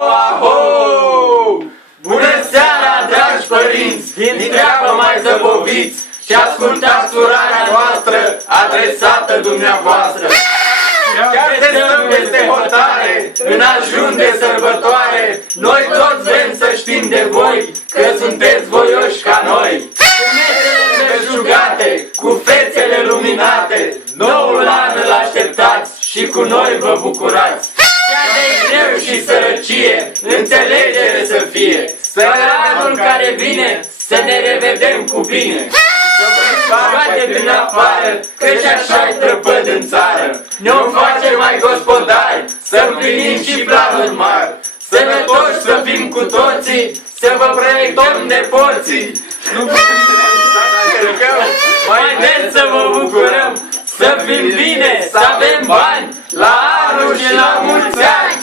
Aho! Bună seara, dragi părinți, din treabă mai zăboviți și ascultați urarea noastră adresată dumneavoastră. Chiar te stăm peste hotare, în ajun de sărbătoare, noi toți vrem să știm de voi că sunteți voioși ca noi. Cu metele înverjugate, cu fețele luminate, noul an îl așteptați și cu noi vă bucurați. Chiar de greu și sărăcie, înțelegere să fie, spre anul care vine să ne revedem cu bine. Să vă bate din afară, căci așa-i prăpăd în țară. Ne-o face mai gospodari, să împlinim și planuri mari. Sănătoși să fim cu toții, să vă proiectăm nepoții. Mai des să vă bucurăm, să fim bine, să avem bani, la anul și la mulți ani!